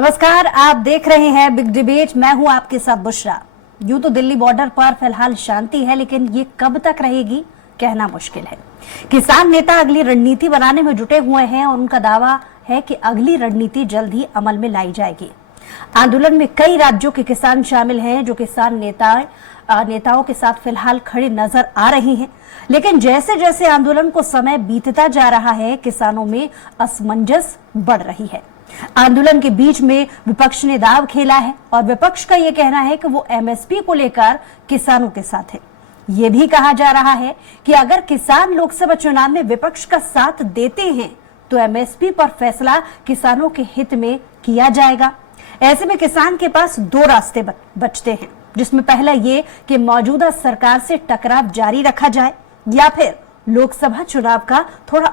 नमस्कार, आप देख रहे हैं बिग डिबेट। मैं हूं आपके साथ बुशरा। यूं तो दिल्ली बॉर्डर पर फिलहाल शांति है, लेकिन ये कब तक रहेगी कहना मुश्किल है। किसान नेता अगली रणनीति बनाने में जुटे हुए हैं और उनका दावा है कि अगली रणनीति जल्द ही अमल में लाई जाएगी। आंदोलन में कई राज्यों के किसान शामिल हैं, जो किसान नेताओं के साथ फिलहाल खड़े नजर आ रही हैं। लेकिन जैसे जैसे आंदोलन को समय बीतता जा रहा है, किसानों में असमंजस बढ़ रही है। आंदोलन के बीच में विपक्ष ने दाव खेला है और विपक्ष का यह कहना है कि वो एमएसपी को लेकर किसानों के साथ है। ये भी कहा जा रहा है कि अगर किसान लोकसभा चुनाव में विपक्ष का साथ देते हैं तो एमएसपी पर फैसला किसानों के हित में किया जाएगा। ऐसे में किसान के पास दो रास्ते बचते हैं, जिसमें पहला ये कि मौजूदा सरकार से टकराव जारी रखा जाए या फिर लोकसभा चुनाव का थोड़ा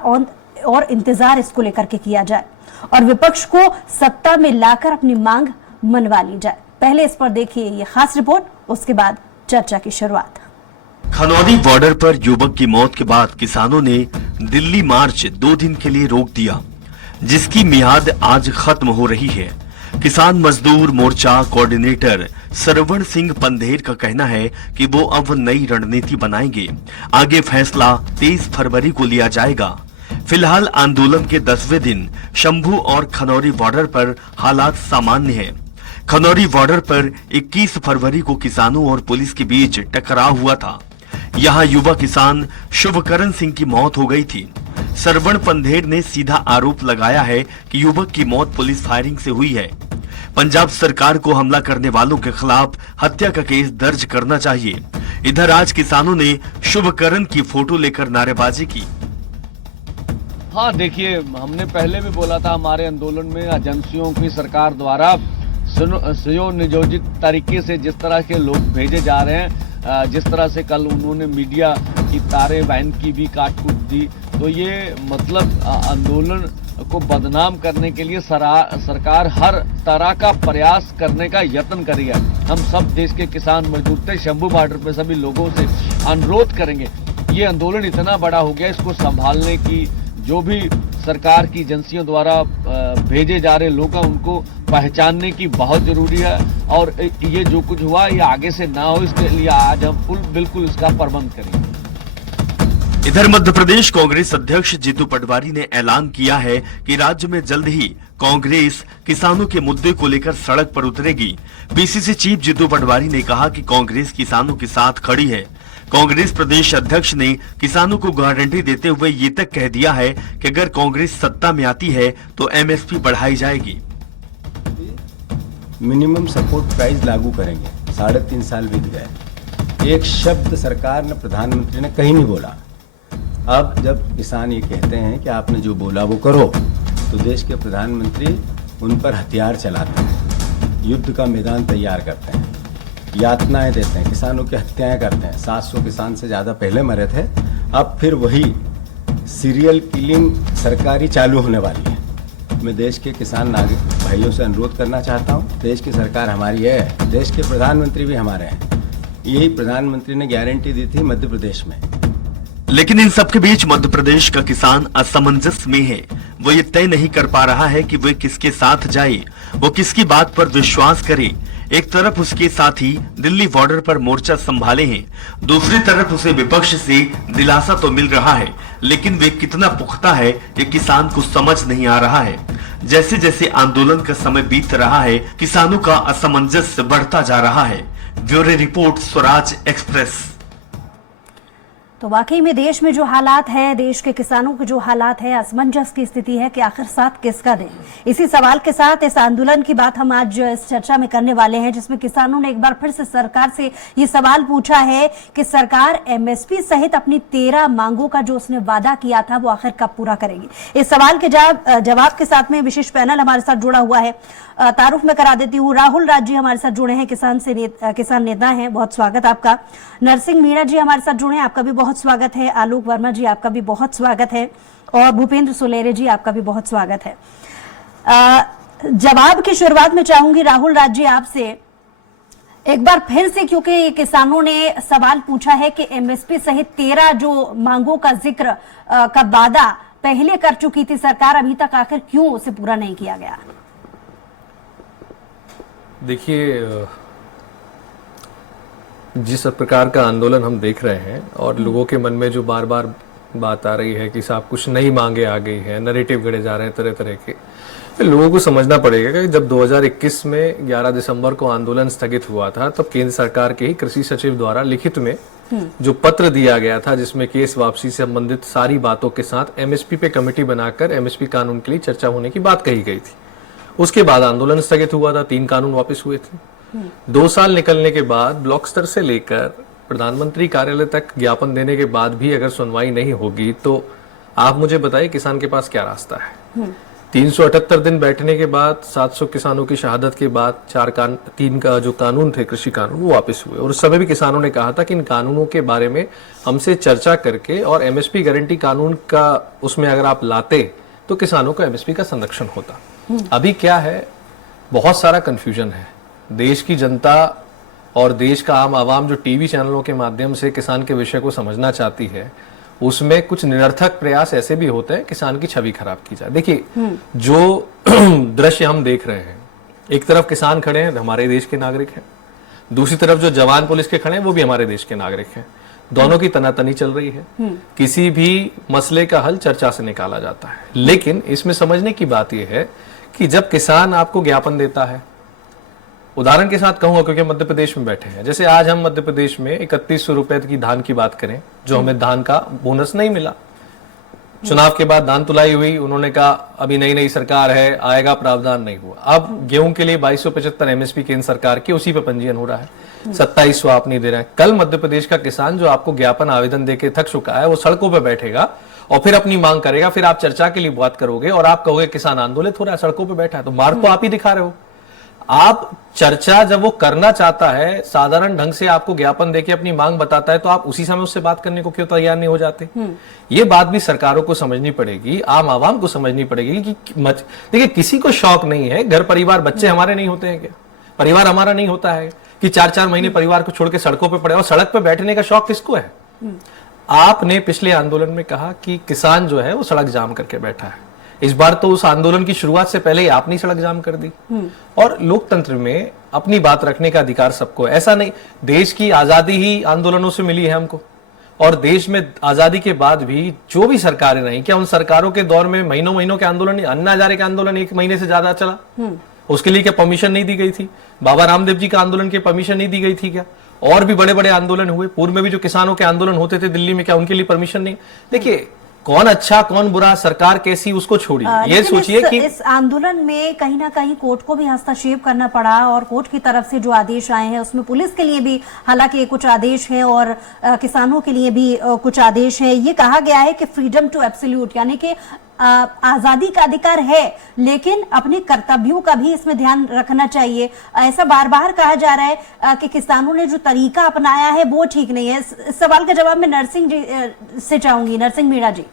और इंतजार इसको लेकर के किया जाए और विपक्ष को सत्ता में लाकर अपनी मांग मनवा ली जाए। पहले इस पर देखिए ये खास रिपोर्ट, उसके बाद चर्चा की शुरुआत। खनौरी बॉर्डर पर युवक की मौत के बाद किसानों ने दिल्ली मार्च 2 दिन के लिए रोक दिया, जिसकी मियाद आज खत्म हो रही है। किसान मजदूर मोर्चा कोऑर्डिनेटर सरवण सिंह पंधेर का कहना है कि वो अब नई रणनीति बनाएंगे। आगे फैसला 23 फरवरी को लिया जाएगा। फिलहाल आंदोलन के 10वें दिन शंभू और खनौरी बॉर्डर पर हालात सामान्य हैं। खनौरी बॉर्डर पर 21 फरवरी को किसानों और पुलिस के बीच टकराव हुआ था। यहां युवा किसान शुभकरण सिंह की मौत हो गई थी। सरवण पंधेर ने सीधा आरोप लगाया है कि युवक की मौत पुलिस फायरिंग से हुई है। पंजाब सरकार को हमला करने वालों के खिलाफ हत्या का केस दर्ज करना चाहिए। इधर आज किसानों ने शुभकरण की फोटो लेकर नारेबाजी की। हाँ, देखिए, हमने पहले भी बोला था, हमारे आंदोलन में एजेंसियों की सरकार द्वारा सुनियोजित तरीके से जिस तरह के लोग भेजे जा रहे हैं, जिस तरह से कल उन्होंने मीडिया की तारे बहन की भी काट कूट दी, तो ये मतलब आंदोलन को बदनाम करने के लिए सरकार हर तरह का प्रयास करने का यत्न करेगी। हम सब देश के किसान मजदूर थे, शंभू बॉर्डर पे सभी लोगों से अनुरोध करेंगे। ये आंदोलन इतना बड़ा हो गया, इसको संभालने की जो भी सरकार की एजेंसियों द्वारा भेजे जा रहे लोग हैं, उनको पहचानने की बहुत जरूरी है और ये जो कुछ हुआ ये आगे से ना हो, इसके लिए आज हम बिल्कुल इसका प्रबंध करेंगे। इधर मध्य प्रदेश कांग्रेस अध्यक्ष जीतू पटवारी ने ऐलान किया है कि राज्य में जल्द ही कांग्रेस किसानों के मुद्दे को लेकर सड़क पर उतरेगी। पीसीसी चीफ जीतू पटवारी ने कहा कि कांग्रेस किसानों के साथ खड़ी है। कांग्रेस प्रदेश अध्यक्ष ने किसानों को गारंटी देते हुए ये तक कह दिया है कि अगर कांग्रेस सत्ता में आती है तो एमएसपी बढ़ाई जाएगी। मिनिमम सपोर्ट प्राइस लागू करेंगे। 3.5 साल बीत गए, एक शब्द सरकार ने, प्रधानमंत्री ने कहीं नहीं बोला। अब जब किसान ये कहते हैं कि आपने जो बोला वो करो, तो देश के प्रधानमंत्री उन पर हथियार चलाते हैं, युद्ध का मैदान तैयार करते हैं, यातनाएं देते हैं, किसानों की हत्याएं करते हैं। 700 किसान से ज़्यादा पहले मरे थे, अब फिर वही सीरियल किलिंग सरकारी चालू होने वाली है। मैं देश के किसान नागरिक भाइयों से अनुरोध करना चाहता हूं, देश की सरकार हमारी है, देश के प्रधानमंत्री भी हमारे हैं। यही प्रधानमंत्री ने गारंटी दी थी मध्य प्रदेश में। लेकिन इन सबके बीच मध्य प्रदेश का किसान असमंजस में है। वो ये तय नहीं कर पा रहा है कि वो किसके साथ जाए, वो किसकी बात पर विश्वास करे। एक तरफ उसके साथी दिल्ली बॉर्डर पर मोर्चा संभाले हैं, दूसरी तरफ उसे विपक्ष से दिलासा तो मिल रहा है, लेकिन वे कितना पुख्ता है ये किसान को समझ नहीं आ रहा है। जैसे जैसे आंदोलन का समय बीत रहा है, किसानों का असमंजस बढ़ता जा रहा है। Bureau report, Swaraj express. तो वाकई में देश में जो हालात है, देश के किसानों के जो हालात है, असमंजस की स्थिति है कि आखिर साथ किसका दें। इसी सवाल के साथ इस आंदोलन की बात हम आज इस चर्चा में करने वाले हैं, जिसमें किसानों ने एक बार फिर से सरकार से ये सवाल पूछा है कि सरकार एमएसपी सहित अपनी 13 मांगों का जो उसने वादा किया था वो आखिर कब पूरा करेगी। इस सवाल के जवाब के साथ में विशेष पैनल हमारे साथ जुड़ा हुआ है। तारुफ में करा देती हूँ, राहुल राज जी हमारे साथ जुड़े हैं, किसान नेता हैं, बहुत स्वागत आपका। नरसिंह मीणा जी हमारे साथ जुड़े हैं, आपका भी बहुत स्वागत है। आलोक वर्मा जी आपका भी बहुत स्वागत है और भूपेंद्र सुलेरे जी आपका भी बहुत स्वागत है। जवाब की शुरुआत में चाहूंगी राहुल राज जी आपसे एक बार फिर से, क्योंकि किसानों ने सवाल पूछा है कि एमएसपी सहित 13 जो मांगों का जिक्र का वादा पहले कर चुकी थी सरकार, अभी तक आखिर क्यों उसे पूरा नहीं किया गया? देखिए, जिस प्रकार का आंदोलन हम देख रहे हैं और लोगों के मन में जो बार बार बात आ रही है कि साहब कुछ नई मांगे आ गई है, नैरेटिव गढ़े जा रहे हैं तरह तरह के, तो लोगों को समझना पड़ेगा कि जब 2021 में 11 दिसंबर को आंदोलन स्थगित हुआ था तब केंद्र सरकार के ही कृषि सचिव द्वारा लिखित में जो पत्र दिया गया था जिसमें केस वापसी से संबंधित सारी बातों के साथ एमएसपी पे कमेटी बनाकर एमएसपी कानून के लिए चर्चा होने की बात कही गई थी। उसके बाद आंदोलन स्थगित हुआ था, 3 कानून वापस हुए थे। 2 साल निकलने के बाद ब्लॉक स्तर से लेकर प्रधानमंत्री कार्यालय तक ज्ञापन देने के बाद भी अगर सुनवाई नहीं होगी तो आप मुझे बताइए किसान के पास क्या रास्ता है। 378 दिन बैठने के बाद 700 किसानों की शहादत के बाद 3 का जो कानून थे कृषि कानून वो वापस हुए और उस समय भी किसानों ने कहा था कि इन कानूनों के बारे में हमसे चर्चा करके और एमएसपी गारंटी कानून का उसमें अगर आप लाते तो किसानों को एमएसपी का संरक्षण होता। अभी क्या है, बहुत सारा कंफ्यूजन है। देश की जनता और देश का आम आवाम जो टीवी चैनलों के माध्यम से किसान के विषय को समझना चाहती है उसमें कुछ निरर्थक प्रयास ऐसे भी होते हैं किसान की छवि खराब की जाए। देखिए, जो दृश्य हम देख रहे हैं, एक तरफ किसान खड़े हैं, हमारे देश के नागरिक हैं, दूसरी तरफ जो जवान पुलिस के खड़े हैं वो भी हमारे देश के नागरिक हैं। दोनों की तनातनी चल रही है। किसी भी मसले का हल चर्चा से निकाला जाता है, लेकिन इसमें समझने की बात यह है कि जब किसान आपको ज्ञापन देता है, उदाहरण के साथ कहूंगा क्योंकि मध्य प्रदेश में बैठे हैं, जैसे आज हम मध्य प्रदेश में 3100 रुपए की धान की बात करें, जो हमें धान का बोनस नहीं मिला। चुनाव के बाद धान तुलाई हुई, उन्होंने कहा अभी नई नई सरकार है, आएगा, प्रावधान नहीं हुआ। अब गेहूं के लिए 2275 एमएसपी केंद्र सरकार की, उसी पे पंजीयन हो रहा है, 2700 आप नहीं दे रहे हैं। कल मध्य प्रदेश का किसान जो आपको ज्ञापन आवेदन देके थक चुका है, वो सड़कों पर बैठेगा और फिर अपनी मांग करेगा, फिर आप चर्चा के लिए बात करोगे और आप कहोगे किसान आंदोलित हो रहा है, सड़कों पर बैठा है, तो मार्ग तो आप ही दिखा रहे हो। आप चर्चा जब वो करना चाहता है, साधारण ढंग से आपको ज्ञापन देके अपनी मांग बताता है, तो आप उसी समय उससे बात करने को क्यों तैयार नहीं हो जाते? ये बात भी सरकारों को समझनी पड़ेगी, आम आवाम को समझनी पड़ेगी कि देखिए, किसी को शौक नहीं है, घर परिवार बच्चे हमारे नहीं होते हैं क्या? परिवार हमारा नहीं होता है कि 4-4 महीने परिवार को छोड़ के सड़कों पर पड़े, और सड़क पर बैठने का शौक किसको है? आपने पिछले आंदोलन में कहा कि किसान जो है वो सड़क जाम करके बैठा है। इस बार तो उस आंदोलन की शुरुआत से पहले ही आपने सड़क जाम कर दी। और लोकतंत्र में अपनी बात रखने का अधिकार सबको है। ऐसा नहीं, देश की आजादी ही आंदोलनों से मिली है हमको, और देश में आजादी के बाद भी जो भी सरकारें रही, क्या उन सरकारों के दौर में महीनों महीनों के आंदोलन, अन्ना हजारे का आंदोलन 1 महीने से ज्यादा चला? उसके लिए क्या परमिशन नहीं दी गई थी? बाबा रामदेव जी का आंदोलन की परमिशन नहीं दी गई थी क्या? और भी बड़े बड़े आंदोलन हुए, पूर्व में भी जो किसानों के आंदोलन होते थे दिल्ली में, क्या उनके लिए परमिशन नहीं? देखिए, कौन अच्छा कौन बुरा, सरकार कैसी, उसको छोड़िए, ये सोचिए कि इस आंदोलन में कहीं ना कहीं कोर्ट को भी हस्तक्षेप करना पड़ा, और कोर्ट की तरफ से जो आदेश आए हैं उसमें पुलिस के लिए भी हालांकि कुछ आदेश हैं और किसानों के लिए भी कुछ आदेश हैं। ये कहा गया है कि फ्रीडम टू एब्सोल्यूट, यानी कि आजादी का अधिकार है, लेकिन अपने कर्तव्यों का भी इसमें ध्यान रखना चाहिए। ऐसा बार बार कहा जा रहा है कि किसानों ने जो तरीका अपनाया है वो ठीक नहीं है। इस सवाल का जवाब मैं नरसिंह जी से चाहूंगी। नरसिंह मीणा जी।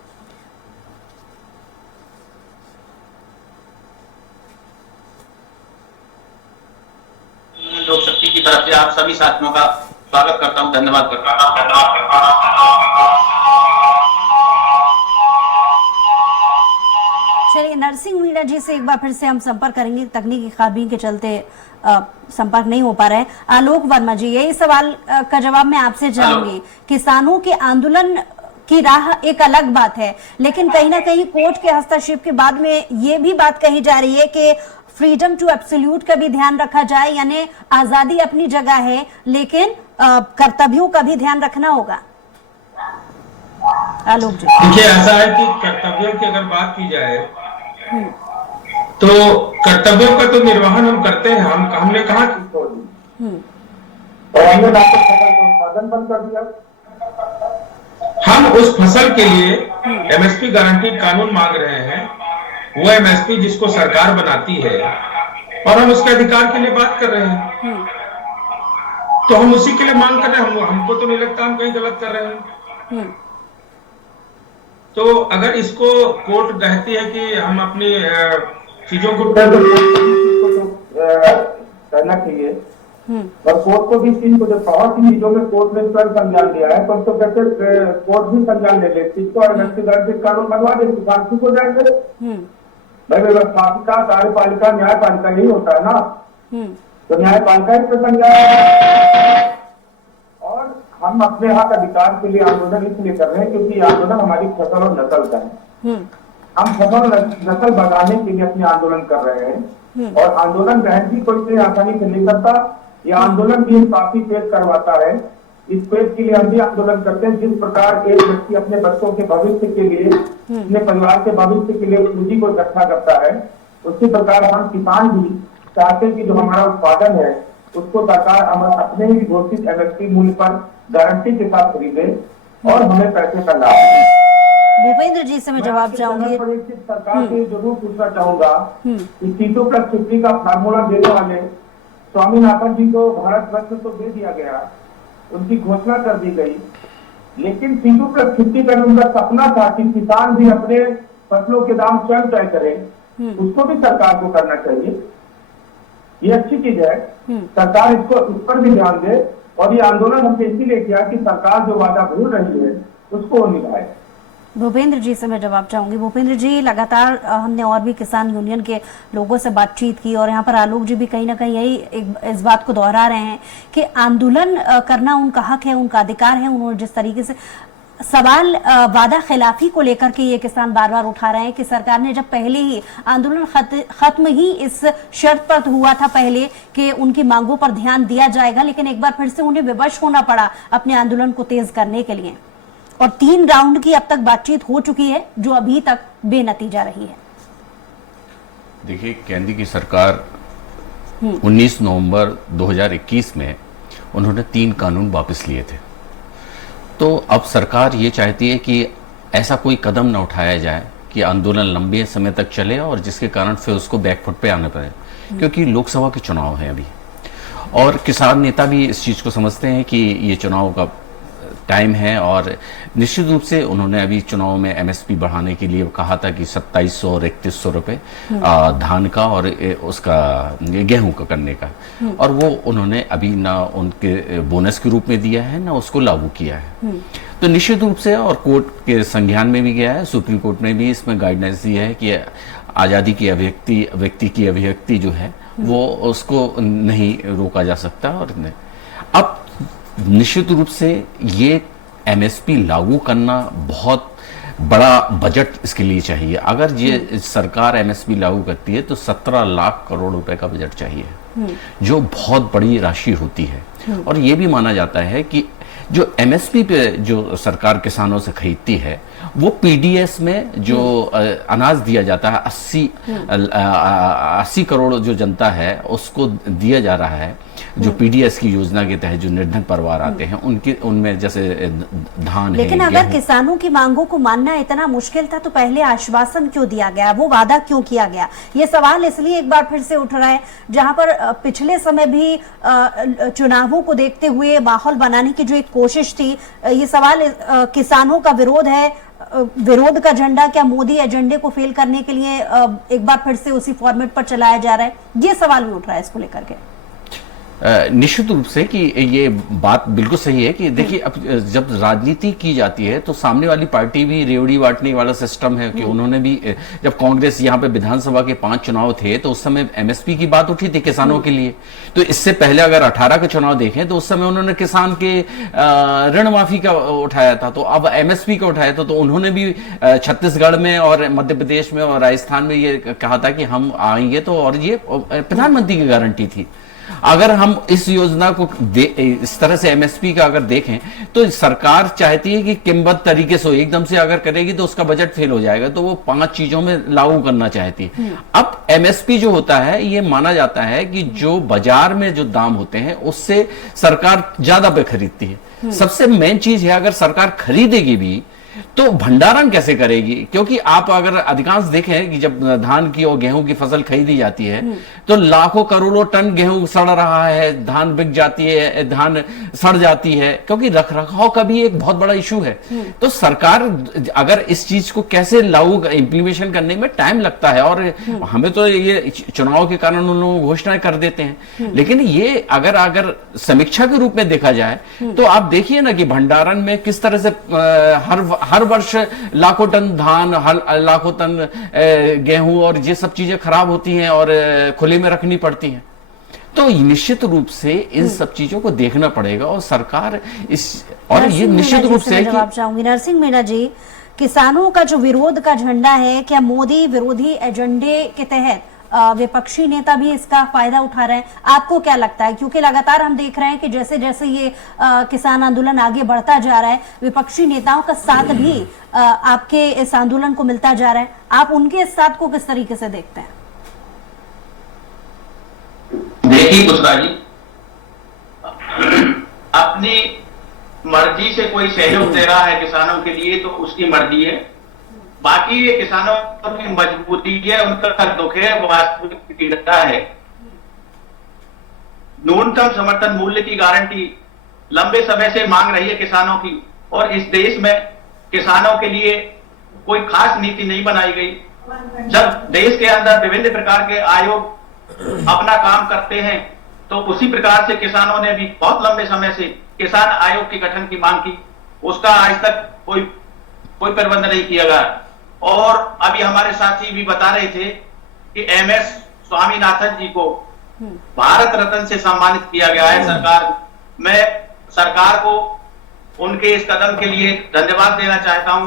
लोक शक्ति की तरफ से आप सभी साथियों का स्वागत करता हूं, धन्यवाद करता हूं। चलिए, नरसिंह मीणा जी से एक बार फिर से हम संपर्क करेंगे, तकनीकी खामी के चलते संपर्क नहीं हो पा रहा है। आलोक वर्मा जी, यही सवाल का जवाब मैं आपसे चाहूंगी। किसानों के आंदोलन की राह एक अलग बात है, लेकिन कहीं ना कहीं कोर्ट के हस्तक्षेप के बाद में ये भी बात कही जा रही है कि फ्रीडम टू एब्सोल्यूट का भी ध्यान रखा जाए, यानी आजादी अपनी जगह है, लेकिन कर्तव्यों का भी ध्यान रखना होगा। आलोक जी। देखिए, ऐसा है कि कर्तव्यों की अगर बात की जाए तो कर्तव्यों का तो निर्वहन हम करते हैं। हमने कहा कि और हमने लाकर फसल को उत्पादन बंद कर दिया। हम उस फसल के लिए एमएसपी गारंटी कानून मांग रहे हैं, वो एमएसपी जिसको सरकार बनाती है, और हम उसके अधिकार के लिए बात कर रहे हैं। तो हम उसी के लिए मांग कर रहे हैं। हमको तो नहीं लगता हम कहीं गलत कर रहे हैं। तो अगर इसको कोर्ट कहती है कि हम अपनी चीजों को करना चाहिए, और कोर्ट को भी इस चीज को जो बहुत सी चीजों में कोर्ट ने स्वयं संज्ञान लिया है, तो कैसे कोर्ट भी संज्ञान ले ले चीज को, और कानून बनवा दे, किसान ठीक हो जाएंगे। भाई व्यवस्थापिका, कार्यपालिका, न्यायपालिका यही होता है ना। तो न्यायपालिका ही प्रसन्न है। और हम अपने हक अधिकार के लिए आंदोलन इसलिए कर रहे हैं क्योंकि आंदोलन हमारी फसल और नस्ल का है। हम फसल और नस्ल बढ़ाने के लिए अपने आंदोलन कर रहे हैं और आंदोलन बहन भी कोई से आसानी से नहीं करता। यह आंदोलन भी काफी पेश करवाता है। इस पेश के लिए हम भी आंदोलन करते हैं। जिस प्रकार एक व्यक्ति अपने बच्चों के भविष्य के लिए, अपने परिवार के भविष्य के लिए पूंजी को इकट्ठा करता है, उसी प्रकार हम किसान भी चाहते हैं कि जो हमारा उत्पादन है उसको सरकार अपने ही घोषित एमएसपी मूल्य पर गारंटी के साथ खरीदे और हमें पैसे का लाभ दे। भूपेंद्र जी से मैं जवाब चाहूंगी। सरकार से जरूर पूछना चाहूंगा कि सीटों प्लस 50 का फार्मूला देने वाले स्वामीनाथन जी को भारत रत्न तो दे दिया गया, उनकी घोषणा कर दी गई, लेकिन सीटों प्लस 50 का उनका सपना था कि किसान भी अपने फसलों के दाम स्वयं तय करे, उसको भी सरकार को करना चाहिए। ये अच्छी चीज है, सरकार इस पर भी ध्यान दे। और ये आंदोलन हमने इसीलिए किया कि सरकार जो वादा भूल रही है उसको वो निभाए। भूपेंद्र जी से मैं जवाब चाहूंगी। भूपेंद्र जी, लगातार हमने और भी किसान यूनियन के लोगों से बातचीत की और यहाँ पर आलोक जी भी कहीं ना कहीं यही इस बात को दोहरा रहे हैं कि आंदोलन करना उनका हक है, उनका अधिकार है। उन्होंने जिस तरीके से सवाल वादा खिलाफी को लेकर के ये किसान बार बार उठा रहे हैं कि सरकार ने जब पहले ही आंदोलन खत्म ही इस शर्त पर हुआ था पहले कि उनकी मांगों पर ध्यान दिया जाएगा, लेकिन एक बार फिर से उन्हें विवश होना पड़ा अपने आंदोलन को तेज करने के लिए। और 3 राउंड की अब तक बातचीत हो चुकी है जो अभी तक बेनतीजा रही है। देखिए, केंद्र की सरकार 19 नवंबर 2021 में उन्होंने 3 कानून वापस लिए थे। तो अब सरकार ये चाहती है कि ऐसा कोई कदम न उठाया जाए कि आंदोलन लंबे समय तक चले और जिसके कारण फिर उसको बैकफुट पे आने पड़े, क्योंकि लोकसभा के चुनाव हैं अभी और किसान नेता भी इस चीज़ को समझते हैं कि ये चुनाव का टाइम है। और निश्चित रूप से उन्होंने अभी चुनाव में एमएसपी बढ़ाने के लिए कहा था कि 2700 और 3100 रुपये धान का और उसका गेहूं का करने का, और वो उन्होंने अभी ना उनके बोनस के रूप में दिया है ना उसको लागू किया है। तो निश्चित रूप से और कोर्ट के संज्ञान में भी गया है, सुप्रीम कोर्ट ने भी इसमें गाइडलाइंस दी है कि आज़ादी की व्यक्ति की अभिव्यक्ति जो है वो उसको नहीं रोका जा सकता। और अब निश्चित रूप से ये एमएसपी लागू करना बहुत बड़ा बजट इसके लिए चाहिए। अगर ये सरकार एमएसपी लागू करती है तो 17 लाख करोड़ रुपए का बजट चाहिए, जो बहुत बड़ी राशि होती है। और ये भी माना जाता है कि जो एमएसपी पे जो सरकार किसानों से खरीदती है वो पीडीएस में जो अनाज दिया जाता है 80 करोड़ जो जनता है उसको दिया जा रहा है, जो पीडीएस की योजना के तहत जो निर्धन परिवार आते हैं उनमें जैसे धान। लेकिन अगर किसानों की मांगों को मानना इतना मुश्किल था तो पहले आश्वासन क्यों दिया गया, वो वादा क्यों किया गया? ये सवाल इसलिए एक बार फिर से उठ रहा है जहां पर पिछले समय भी चुनावों को देखते हुए माहौल बनाने की जो एक कोशिश थी, ये सवाल किसानों का विरोध है, विरोध का झंडा क्या मोदी एजेंडे को फेल करने के लिए एक बार फिर से उसी फॉर्मेट पर चलाया जा रहा है? ये सवाल भी उठ रहा है इसको लेकर के। निश्चित रूप से कि ये बात बिल्कुल सही है कि देखिए अब जब राजनीति की जाती है तो सामने वाली पार्टी भी रेवड़ी बांटने वाला सिस्टम है कि उन्होंने भी, जब कांग्रेस यहाँ पे विधानसभा के 5 चुनाव थे तो उस समय एमएसपी की बात उठी थी किसानों के लिए। तो इससे पहले अगर 18 के चुनाव देखें तो उस समय उन्होंने किसान के ऋण माफी का उठाया था, तो अब एमएसपी का उठाया था। तो उन्होंने भी छत्तीसगढ़ में और मध्य प्रदेश में और राजस्थान में ये कहा था कि हम आएंगे, तो और ये प्रधानमंत्री की गारंटी थी। अगर हम इस योजना को इस तरह से एमएसपी का अगर देखें तो सरकार चाहती है कि किम्बद्ध तरीके से एकदम से अगर करेगी तो उसका बजट फेल हो जाएगा, तो वो 5 चीजों में लागू करना चाहती है। अब एमएसपी जो होता है ये माना जाता है कि जो बाजार में जो दाम होते हैं उससे सरकार ज्यादा पे खरीदती है। सबसे मेन चीज है, अगर सरकार खरीदेगी भी तो भंडारण कैसे करेगी? क्योंकि आप अगर अधिकांश देखें कि जब धान की और गेहूं की फसल खरीदी जाती है तो लाखों करोड़ों टन गेहूं सड़ रहा है, धान बिक जाती है, धान सड़ जाती है, क्योंकि रखरखाव का भी एक बहुत बड़ा इशू है। तो सरकार अगर इस चीज को कैसे लागू इंप्लीमेंटेशन करने में टाइम लगता है, और हमें तो ये चुनाव के कारण उन लोग घोषणाएं कर देते हैं, लेकिन ये अगर समीक्षा के रूप में देखा जाए तो आप देखिए ना कि भंडारण में किस तरह से हर वर्ष लाखों टन धान, लाखों टन गेहूं और ये सब चीजें खराब होती हैं और खुले में रखनी पड़ती हैं। तो निश्चित रूप से इन सब चीजों को देखना पड़ेगा और सरकार इस और ये निश्चित रूप से जवाब चाहूंगी नरसिंह मीणा जी, किसानों का जो विरोध का झंडा है, क्या मोदी विरोधी एजेंडे के तहत विपक्षी नेता भी इसका फायदा उठा रहे हैं? आपको क्या लगता है? क्योंकि लगातार हम देख रहे हैं कि जैसे जैसे ये किसान आंदोलन आगे बढ़ता जा रहा है, विपक्षी नेताओं का साथ भी आपके इस आंदोलन को मिलता जा रहा है। आप उनके इस साथ को किस तरीके से देखते हैं? देखिए पुष्पा जी, अपनी मर्जी से कोई सहयोग दे रहा है किसानों के लिए तो उसकी मर्जी है, बाकी ये किसानों की मजबूती है, उनका दुख है, वास्तविक पीड़िता है। न्यूनतम समर्थन मूल्य की गारंटी लंबे समय से मांग रही है किसानों की, और इस देश में किसानों के लिए कोई खास नीति नहीं बनाई गई। जब देश के अंदर विभिन्न प्रकार के आयोग अपना काम करते हैं तो उसी प्रकार से किसानों ने भी बहुत लंबे समय से किसान आयोग के गठन की मांग की, उसका आज तक कोई प्रबंध नहीं किया गया। और अभी हमारे साथी भी बता रहे थे कि MS स्वामीनाथन जी को भारत रत्न से सम्मानित किया गया है सरकार। मैं सरकार को उनके इस कदम के लिए धन्यवाद देना चाहता हूं,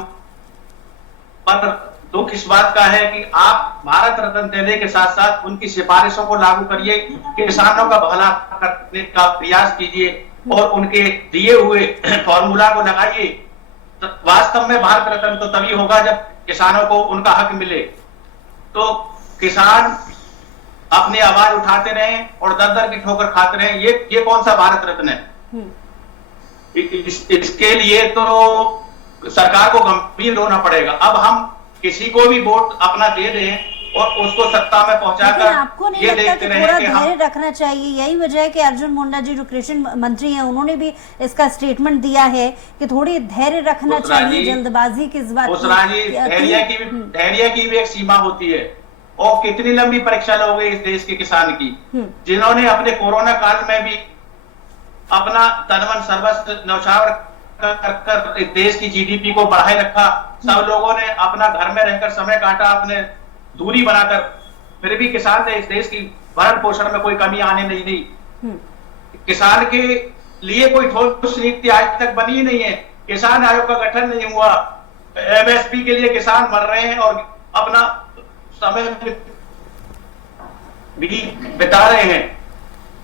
पर दुख इस बात का है कि आप भारत रत्न देने के साथ साथ उनकी सिफारिशों को लागू करिए, किसानों का भला करने का प्रयास कीजिए और उनके दिए हुए फॉर्मूला को लगाइए। तो वास्तव में भारत रत्न तो तभी होगा जब किसानों को उनका हक मिले। तो किसान अपनी आवाज उठाते रहे और दर की ठोकर खाते रहे, ये कौन सा भारत रत्न है? इसके लिए तो सरकार को गंभीर होना पड़ेगा। अब हम किसी को भी वोट अपना दे दें और उसको सत्ता में पहुंचाकर आपको नहीं लगता कि थोड़ा धैर्य रखना चाहिए? यही वजह है कि अर्जुन मुंडा जी जो कृषि मंत्री हैं उन्होंने भी इसका स्टेटमेंट दिया है कि थोड़ी धैर्य रखना चाहिए, जल्दबाजी किस बात की? धैर्य की भी एक सीमा होती है। और कितनी लंबी परीक्षा लोगे इस देश के किसान की, जिन्होंने अपने कोरोना काल में भी अपना तन मन सर्वस्व न्यौछावर कर देश की GDP को बढ़ाए रखा। सब लोगों ने अपना घर में रहकर समय काटा, अपने दूरी बनाकर, फिर भी किसान ने इस देश की भरण पोषण में कोई कमी आने नहीं दी। किसान के लिए कोई ठोस नीति आज तक बनी ही नहीं है, किसान आयोग का गठन नहीं हुआ, MSP के लिए किसान मर रहे हैं और अपना समय भी बिता रहे हैं।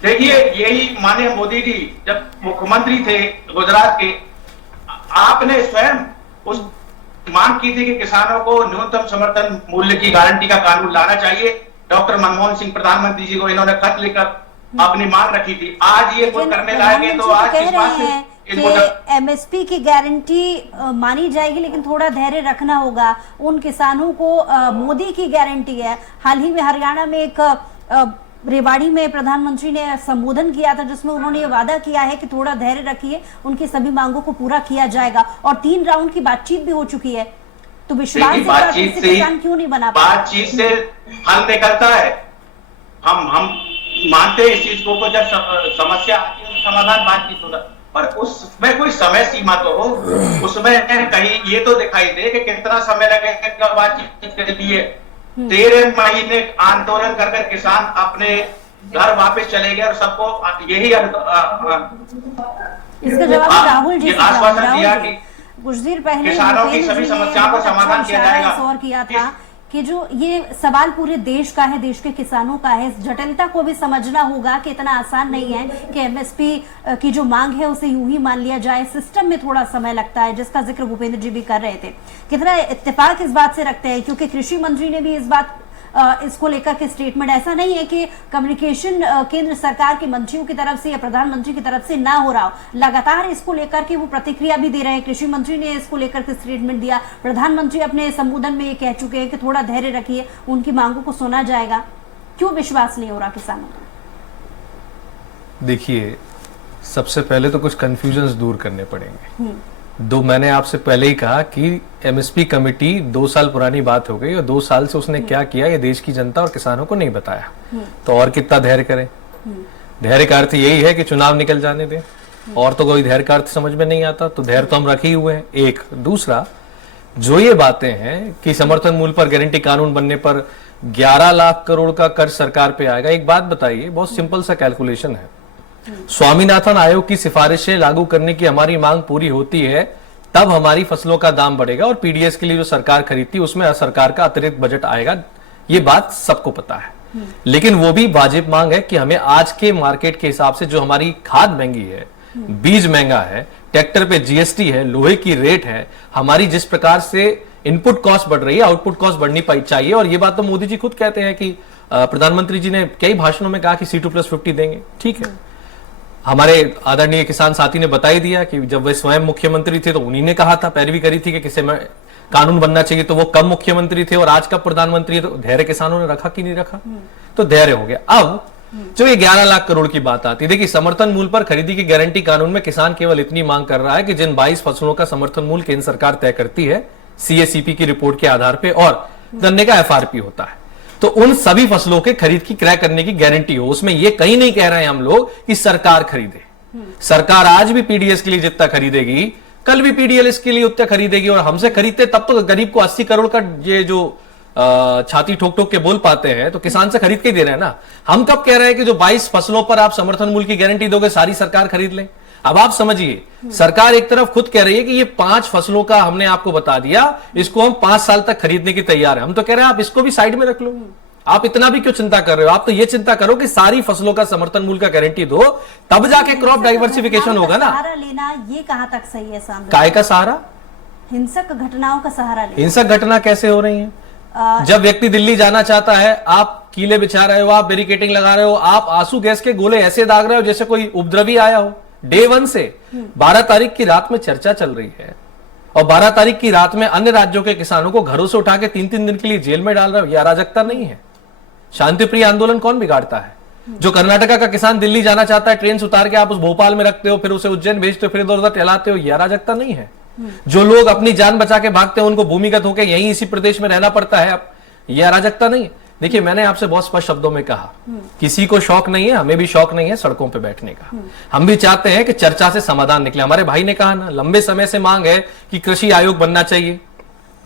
देखिए, यही माननीय मोदी जी जब मुख्यमंत्री थे गुजरात के, आपने स्वयं उस मांग की थी कि किसानों को न्यूनतम समर्थन मूल्य की गारंटी का कानून लाना चाहिए। डॉक्टर मनमोहन सिंह प्रधानमंत्री जी को इन्होंने खत लिखकर अपनी मांग रखी थी। आज ये कुछ करने लायक है तो आज किस बात से MSP की गारंटी मानी जाएगी, लेकिन थोड़ा धैर्य रखना होगा। उन किसानों को मोदी की गारंटी है। हाल ही में हरियाणा में एक रेवाड़ी में प्रधानमंत्री ने संबोधन किया था जिसमें उन्होंने ये वादा किया है कि थोड़ा धैर्य रखिए, उनकी सभी मांगों को पूरा किया जाएगा। और 3 राउंड की बातचीत भी हो चुकी है, तो विश्वास किसान क्यों नहीं बना? बातचीत से हल निकलता है। हम मानते हैं इस चीज को, जब समस्या आती है समाधान बातचीत होता, पर उसमें कोई समय सीमा तो हो। उसमें कहीं ये तो दिखाई दे कि कितना समय लगेगा बातचीत के लिए। 13 महीने आंदोलन कर किसान अपने घर वापस चले गए और सबको यही इसका जवाब राहुल जी आश्वासन दिया कि कुछ देर पहले किसानों की सभी समस्याओं को समाधान किया जाएगा। और किया था कि जो ये सवाल पूरे देश का है, देश के किसानों का है, इस जटिलता को भी समझना होगा कि इतना आसान नहीं है कि MSP की जो मांग है उसे यूं ही मान लिया जाए। सिस्टम में थोड़ा समय लगता है, जिसका जिक्र भूपेंद्र जी भी कर रहे थे। कितना इत्तेफाक इस बात से रखते हैं, क्योंकि कृषि मंत्री ने भी इस बात इसको लेकर के स्टेटमेंट, ऐसा नहीं है कि कम्युनिकेशन केंद्र सरकार के मंत्रियों की तरफ से या प्रधानमंत्री की तरफ से ना हो रहा हो, लगातार इसको लेकर के वो प्रतिक्रिया भी दे रहे हैं। कृषि मंत्री ने इसको लेकर के स्टेटमेंट दिया, प्रधानमंत्री अपने संबोधन में ये कह चुके हैं कि थोड़ा धैर्य रखिए, उनकी मांगों को सुना जाएगा। क्यों विश्वास नहीं हो रहा किसानों का? देखिए, सबसे पहले तो कुछ कंफ्यूजन्स दूर करने पड़ेंगे। मैंने आपसे पहले ही कहा कि MSP कमेटी 2 साल पुरानी बात हो गई और 2 साल से उसने क्या किया ये देश की जनता और किसानों को नहीं बताया, तो और कितना धैर्य करें? धैर्य का अर्थ यही है कि चुनाव निकल जाने दें, और तो कोई धैर्य का अर्थ समझ में नहीं आता। तो धैर्य तो हम रखे ही हुए हैं। एक दूसरा, जो ये बातें हैं कि समर्थन मूल्य पर गारंटी कानून बनने पर 11 लाख करोड़ का कर्ज सरकार पे आएगा। एक बात बताइए, बहुत सिंपल सा कैलकुलेशन है, स्वामीनाथन आयोग की सिफारिशें लागू करने की हमारी मांग पूरी होती है तब हमारी फसलों का दाम बढ़ेगा और पीडीएस के लिए जो सरकार खरीदती है उसमें सरकार का अतिरिक्त बजट आएगा। ये बात सबको पता है, लेकिन वो भी वाजिब मांग है कि हमें आज के मार्केट के हिसाब से जो हमारी खाद महंगी है, बीज महंगा है, ट्रैक्टर पे जीएसटी है, लोहे की रेट है, हमारी जिस प्रकार से इनपुट कॉस्ट बढ़ रही है, आउटपुट कॉस्ट बढ़नी चाहिए। और ये बात तो मोदी जी खुद कहते हैं कि प्रधानमंत्री जी ने कई भाषणों में कहा कि C2+50 देंगे। ठीक है, हमारे आदरणीय किसान साथी ने बता ही दिया कि जब वे स्वयं मुख्यमंत्री थे तो उन्हीं ने कहा था, पैरवी करी थी कि किसी में कानून बनना चाहिए, तो वो कब मुख्यमंत्री थे और आज कब प्रधानमंत्री है, तो धैर्य किसानों ने रखा कि नहीं रखा, तो धैर्य हो गया। अब जो ये 11 लाख करोड़ की बात आती है, देखिए समर्थन मूल्य पर खरीदी की गारंटी कानून में किसान केवल इतनी मांग कर रहा है कि जिन 22 फसलों का समर्थन मूल्य केंद्र सरकार तय करती है CACP की रिपोर्ट के आधार पर और गन्ने का FRP होता है, तो उन सभी फसलों के खरीद की क्रय करने की गारंटी हो। उसमें ये कहीं नहीं कह रहे हैं हम लोग कि सरकार खरीदे। सरकार आज भी पीडीएस के लिए जितना खरीदेगी कल भी पीडीएस के लिए उतना खरीदेगी, और हमसे खरीदते तब तो गरीब को 80 करोड़ का ये जो छाती ठोक ठोक के बोल पाते हैं तो किसान से खरीद के दे रहे हैं ना। हम कब कह रहे हैं कि जो 22 फसलों पर आप समर्थन मूल्य की गारंटी दोगे सारी सरकार खरीद ले। अब आप समझिए, सरकार एक तरफ खुद कह रही है कि ये 5 फसलों का हमने आपको बता दिया, इसको हम 5 साल तक खरीदने की तैयार है। हम तो कह रहे हैं आप इसको भी साइड में रख लो, आप इतना भी क्यों चिंता कर रहे हो? आप तो ये चिंता करो कि सारी फसलों का समर्थन मूल्य का गारंटी दो, तब जाके क्रॉप डाइवर्सिफिकेशन होगा ना। सहारा लेना ये कहां तक सही है? सामने काय का सहारा? हिंसक घटनाओं का सहारा लेना। हिंसक घटना कैसे हो रही है? जब व्यक्ति दिल्ली जाना चाहता है, आप कीले बिछा रहे हो, आप बैरिकेडिंग लगा रहे हो, आप आंसू गैस के गोले ऐसे दाग रहे हो जैसे कोई उपद्रवी आया हो। डे 1 से 12 तारीख की रात में चर्चा चल रही है, और 12 तारीख की रात में अन्य राज्यों के किसानों को घरों से उठा के 3-3 दिन के लिए जेल में डाल रहे हो। यह अराजकता नहीं है? शांतिप्रिय आंदोलन कौन बिगाड़ता है? जो कर्नाटका का किसान दिल्ली जाना चाहता है, ट्रेन से उतार के आप उस भोपाल में रखते हो, फिर उसे उज्जैन भेजते हो, फिर इधर उधर टहलाते हो, यह अराजकता नहीं है? जो लोग अपनी जान बचा के भागते हैं उनको भूमिगत होकर यहीं इसी प्रदेश में रहना पड़ता है, अब यह अराजकता नहीं है? देखिए, मैंने आपसे बहुत स्पष्ट शब्दों में कहा, किसी को शौक नहीं है, हमें भी शौक नहीं है सड़कों पे बैठने का। हम भी चाहते हैं कि चर्चा से समाधान निकले। हमारे भाई ने कहा ना, लंबे समय से मांग है कि कृषि आयोग बनना चाहिए,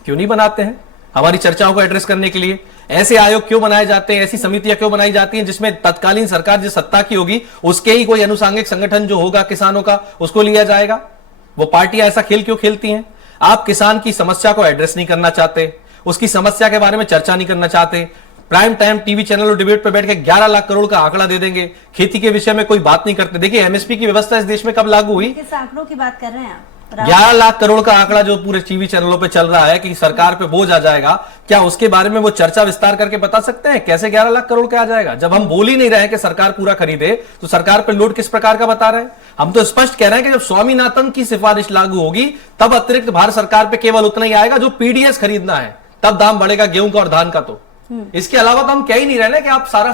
क्यों नहीं बनाते हैं? हमारी चर्चाओं को एड्रेस करने के लिए ऐसे आयोग क्यों बनाए जाते हैं, ऐसी समितियां क्यों बनाई जाती हैं जिसमें तत्कालीन सरकार जिस सत्ता की होगी उसके ही कोई अनुसांगिक संगठन जो होगा किसानों का, उसको लिया जाएगा? वो पार्टियां ऐसा खेल क्यों खेलती हैं? आप किसान की समस्या को एड्रेस नहीं करना चाहते, उसकी समस्या के बारे में चर्चा नहीं करना चाहते, प्राइम टाइम टीवी चैनल और डिबेट पर बैठ के 11 लाख करोड़ का आंकड़ा दे देंगे, खेती के विषय में कोई बात नहीं करते। देखिए, एमएसपी की व्यवस्था इस देश में कब लागू हुई? किस आंकड़ों की बात कर रहे हैं आप? 11 लाख करोड़ का आंकड़ा जो पूरे टीवी चैनलों पे चल रहा है कि सरकार पे बोझ आ जाएगा, क्या उसके बारे में वो चर्चा विस्तार करके बता सकते हैं? कैसे 11 लाख करोड़ का आ जाएगा? जब हम बोल ही नहीं रहे हैं कि सरकार पूरा खरीदे, तो सरकार पे लोड किस प्रकार का बता रहे हैं? हम तो स्पष्ट कह रहे हैं कि जब स्वामीनाथन की सिफारिश लागू होगी तब अतिरिक्त भारत सरकार पे केवल उतना ही आएगा जो पीडीएस खरीदना है, तब दाम बढ़ेगा गेहूं का और धान का। तो इसके अलावा तो हम कह ही नहीं रहे ना कि आप सारा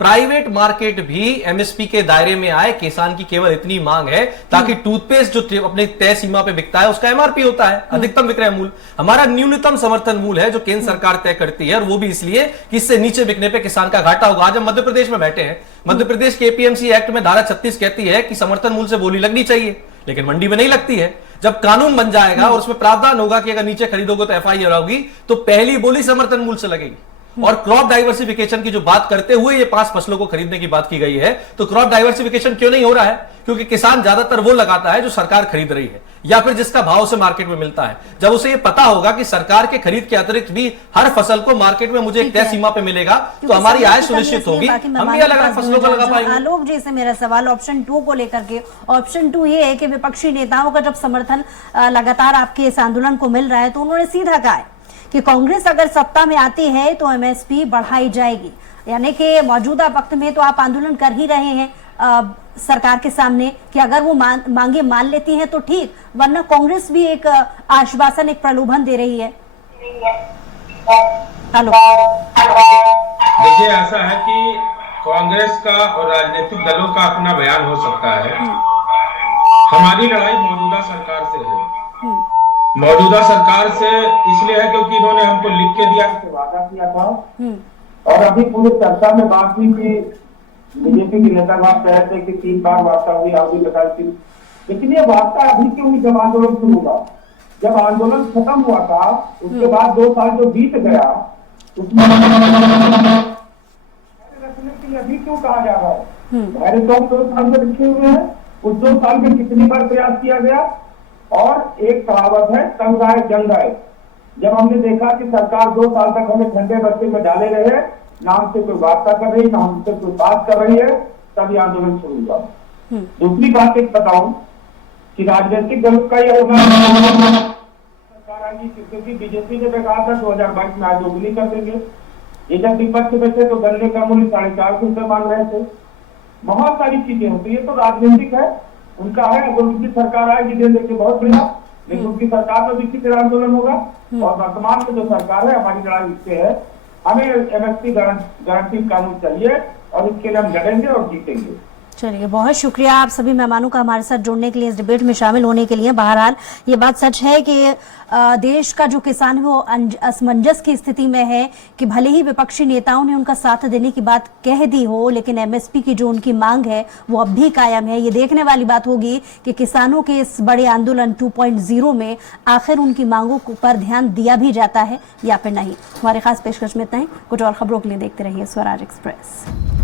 प्राइवेट मार्केट भी एमएसपी के दायरे में आए। किसान की केवल इतनी मांग है ताकि टूथपेस्ट जो अपने तय सीमा पे बिकता है उसका एमआरपी होता है, अधिकतम विक्रय मूल्य। हमारा न्यूनतम समर्थन मूल्य है जो केंद्र सरकार तय करती है, और वो भी इसलिए कि इससे नीचे बिकने पे किसान का घाटा होगा। आज हम मध्य प्रदेश में बैठे हैं, मध्य प्रदेश के एपीएमसी एक्ट में धारा 36 कहती है कि समर्थन मूल्य से बोली लगनी चाहिए, लेकिन मंडी में नहीं लगती है। जब कानून बन जाएगा और उसमें प्रावधान होगा कि अगर नीचे खरीदोगे तो एफआईआर होगी, तो पहली बोली समर्थन मूल्य से लगेगी। और क्रॉप डाइवर्सिफिकेशन की जो बात करते हुए ये 5 फसलों को खरीदने की बात की गई है, तो क्रॉप डाइवर्सिफिकेशन क्यों नहीं हो रहा है? क्योंकि किसान ज्यादातर वो लगाता है जो सरकार खरीद रही है या फिर जिसका भाव से मार्केट में मिलता है। जब उसे ये पता होगा कि सरकार के खरीद के अतिरिक्त भी हर फसल को मार्केट में मुझे एक तय सीमा पे मिलेगा, तो हमारी आय सुनिश्चित होगी, हम भी अलग अलग फसलों को लगा पाएंगे। आलोक जी से मेरा सवाल ऑप्शन 2 को लेकर के। ऑप्शन 2 ये है कि विपक्षी नेताओं का जब समर्थन लगातार आपके इस आंदोलन को मिल रहा है, तो उन्होंने सीधा कहा है कि कांग्रेस अगर सत्ता में आती है तो एमएसपी बढ़ाई जाएगी, यानी कि मौजूदा वक्त में तो आप आंदोलन कर ही रहे हैं सरकार के सामने कि अगर वो मांगे मान लेती हैं तो ठीक, वरना कांग्रेस भी एक आश्वासन, एक प्रलोभन दे रही है। हेलो, देखिए, ऐसा है कि कांग्रेस का और राजनीतिक दलों का अपना बयान हो सकता है। हमारी लड़ाई मौजूदा सरकार से है। मौजूदा सरकार से इसलिए है क्योंकि इन्होंने हमको लिख के दिया कि वादा किया था, और अभी पूरी चर्चा में बात हुई कि बीजेपी के नेता बात कह रहे थे कि 3 बार वार्ता हुई, आप भी बता दी, लेकिन ये वार्ता अभी क्यों हुई जब आंदोलन शुरू हुआ? जब आंदोलन खत्म हुआ था उसके बाद 2 साल जो बीत गया, रखने के लिए अभी क्यों कहा जा रहा है? धैर्य तो 2 साल से रखे हुए हैं। उस 2 साल में कितनी बार प्रयास किया गया? और एक कहावत है, तंग आए जंग आए। जब हमने देखा कि सरकार 2 साल तक हमें ठंडे बस्ते में डाले रहे, ना हमसे कोई वार्ता कर रही, ना हमसे कोई बात कर रही है, तभी आंदोलन शुरू हुआ। दूसरी बात एक बताऊं कि राजनीतिक दल का यह होना सरकार आएगी, क्योंकि बीजेपी ने कहा था 2022 में आज दोगुनी कर देंगे। ये जब विपक्ष में थे तो गन्ने का मूल्य 450 रुपए मांग रहे थे। बहुत सारी चीजें होती है, तो राजनीतिक है, उनका है। अगर उनकी सरकार आएगी दे देके बहुत बढ़िया, लेकिन उनकी सरकार में भी इसी तरह आंदोलन होगा। और वर्तमान में जो सरकार है, हमारी लड़ाई इससे है, हमें एमएसपी गारंटी कानून चाहिए और इसके लिए हम लड़ेंगे और जीतेंगे। चलिए, बहुत शुक्रिया आप सभी मेहमानों का हमारे साथ जुड़ने के लिए, इस डिबेट में शामिल होने के लिए। बहरहाल ये बात सच है कि देश का जो किसान है वो असमंजस की स्थिति में है कि भले ही विपक्षी नेताओं ने उनका साथ देने की बात कह दी हो, लेकिन एमएसपी की जो उनकी मांग है वो अब भी कायम है। ये देखने वाली बात होगी कि किसानों के इस बड़े आंदोलन 2.0 में आखिर उनकी मांगों पर ध्यान दिया भी जाता है या फिर नहीं। हमारे खास पेशकश में इतना ही। कुछ और खबरों के लिए देखते रहिए स्वराज एक्सप्रेस।